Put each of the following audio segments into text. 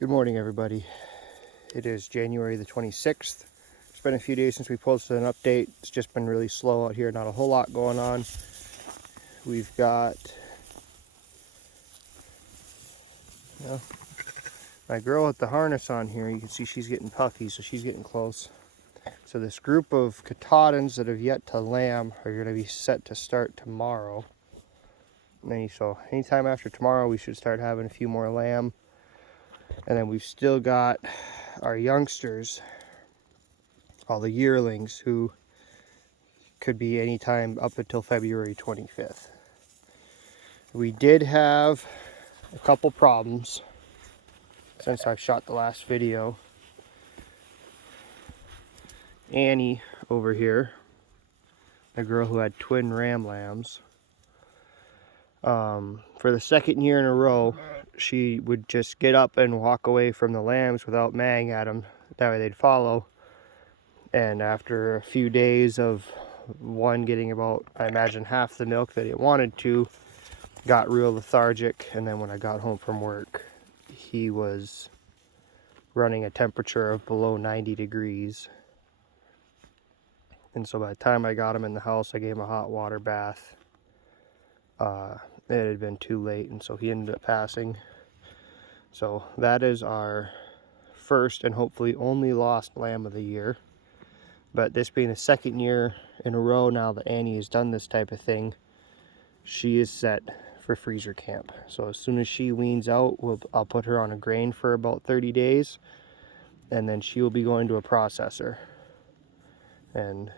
Good morning, everybody. It is January the 26th. It's been a few days since we posted an update. It's just been really slow out here, not a whole lot going on. We've got my girl with the harness on here. You can see she's getting puffy, so she's getting close. So this group of Katahdins that have yet to lamb are going to be set to start tomorrow. So anytime after tomorrow, we should start having a few more lamb. And then we've still got our youngsters, all the yearlings, who could be anytime up until February 25th. We did have a couple problems since I shot the last video. Annie over here, the girl who had twin ram lambs, for the second year in a row, she would just get up and walk away from the lambs without maying at them. That way they'd follow. And after a few days of one getting about, I imagine, half the milk that it wanted to, got real lethargic. And then when I got home from work, he was running a temperature of below 90 degrees. And so by the time I got him in the house, I gave him a hot water bath. It had been too late, and so he ended up passing. So that is our first and hopefully only lost lamb of the year. But this being the second year in a row now that Annie has done this type of thing, she is set for freezer camp. So as soon as she weans out, I'll put her on a grain for about 30 days, and then she will be going to a processor. And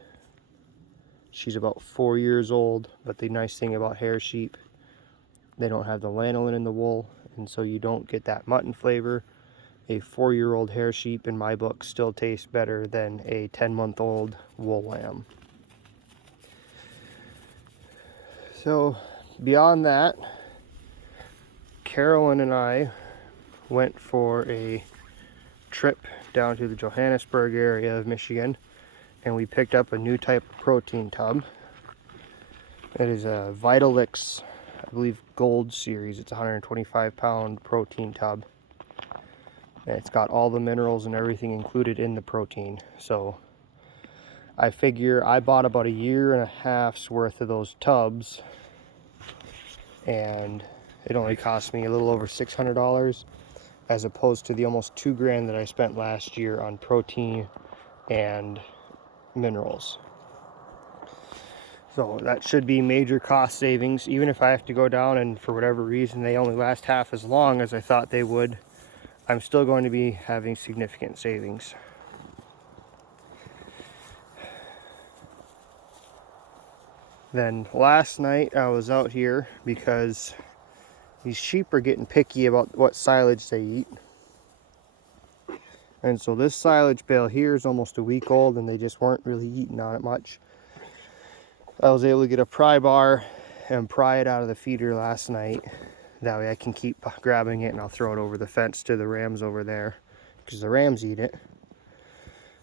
she's about 4 years old, but the nice thing about hair sheep, they don't have the lanolin in the wool, and so you don't get that mutton flavor. A 4-year-old hair sheep, in my book, still tastes better than a 10-month-old wool lamb. So beyond that, Carolyn and I went for a trip down to the Johannesburg area of Michigan, and we picked up a new type of protein tub. It is a Vitalix, I believe, Gold series. It's a 125-pound protein tub. And it's got all the minerals and everything included in the protein. So I figure I bought about 1.5 years worth of those tubs, and it only cost me a little over $600, as opposed to the almost $2,000 that I spent last year on protein and minerals. So that should be major cost savings. Even if I have to go down and for whatever reason they only last half as long as I thought they would, I'm still going to be having significant savings. Then last night I was out here because these sheep are getting picky about what silage they eat. And so this silage bale here is almost a week old, and they just weren't really eating on it much. I was able to get a pry bar and pry it out of the feeder last night. That way I can keep grabbing it, and I'll throw it over the fence to the rams over there, because the rams eat it.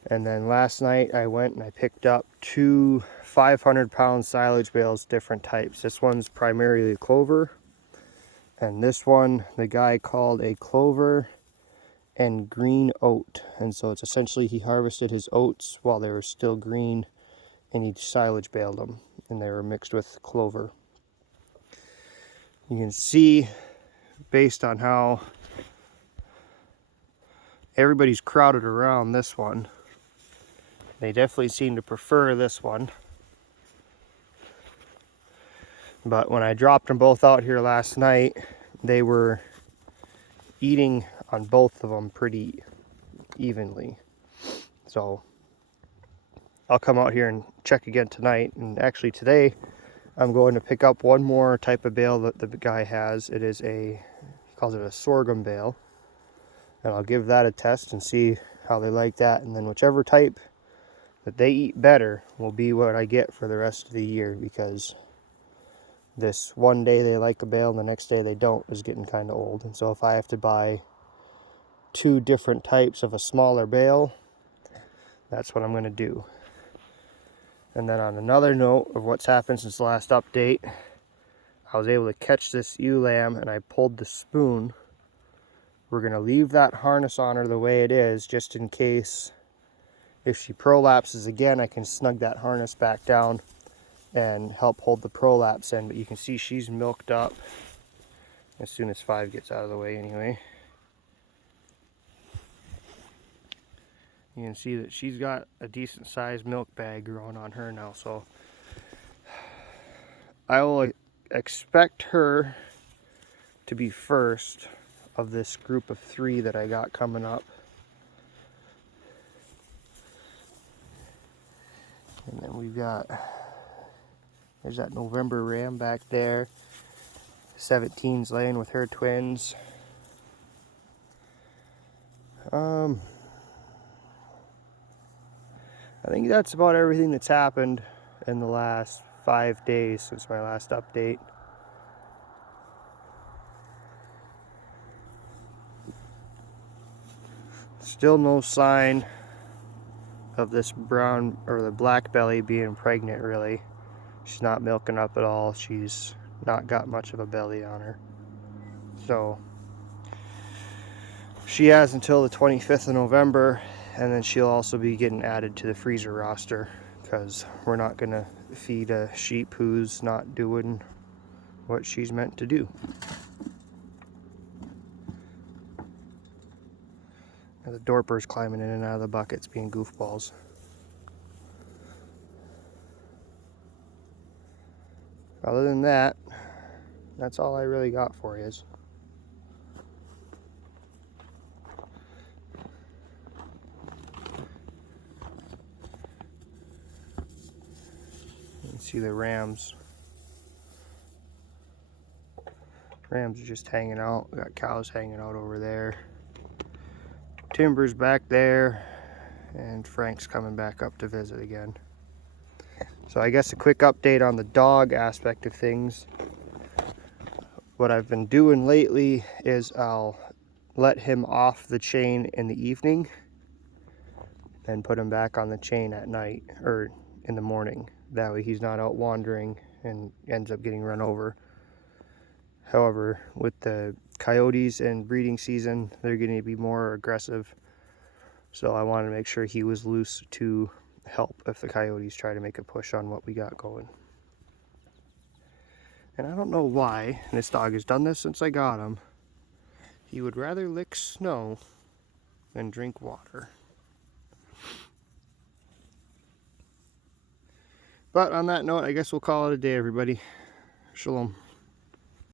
And then last night I went and I picked up 2 500-pound silage bales, different types. This one's primarily clover, and this one the guy called a clover and green oat. And so it's essentially he harvested his oats while they were still green, and he silage baled them, and they were mixed with clover. You can see, based on how everybody's crowded around this one, they definitely seem to prefer this one. But when I dropped them both out here last night, they were eating on both of them pretty evenly. So I'll come out here and check again tonight. And actually today I'm going to pick up one more type of bale that the guy has. It is he calls it a sorghum bale. And I'll give that a test and see how they like that. And then whichever type that they eat better will be what I get for the rest of the year, because this one day they like a bale and the next day they don't is getting kind of old. And so if I have to buy 2 different types of a smaller bale, that's what I'm going to do. And then on another note of what's happened since the last update, I was able to catch this ewe lamb, and I pulled the spoon We're going to leave that harness on her the way it is, just in case if she prolapses again, I can snug that harness back down and help hold the prolapse in. But you can see she's milked up as soon as 5 gets out of the way anyway. You can see that she's got a decent sized milk bag growing on her now, so I will expect her to be first of this group of 3 that I got coming up. And then we've got, there's that November ram back there. 17's laying with her twins. I think that's about everything that's happened in the last 5 days since my last update. Still no sign of this brown or the black belly being pregnant really. She's not milking up at all. She's not got much of a belly on her. So she has until the 25th of November, and then she'll also be getting added to the freezer roster because we're not going to feed a sheep who's not doing what she's meant to do. And the Dorpers climbing in and out of the buckets being goofballs. Other than that, that's all I really got for you. You can see the rams. Rams are just hanging out. We got cows hanging out over there. Timber's back there, and Frank's coming back up to visit again. So I guess a quick update on the dog aspect of things. What I've been doing lately is I'll let him off the chain in the evening and put him back on the chain at night or in the morning. That way he's not out wandering and ends up getting run over. However, with the coyotes and breeding season, they're going to be more aggressive. So I wanted to make sure he was loose to help if the coyotes try to make a push on what we got going. And I don't know why, and this dog has done this since I got him, he would rather lick snow than drink water. But on that note, I guess we'll call it a day, everybody. Shalom.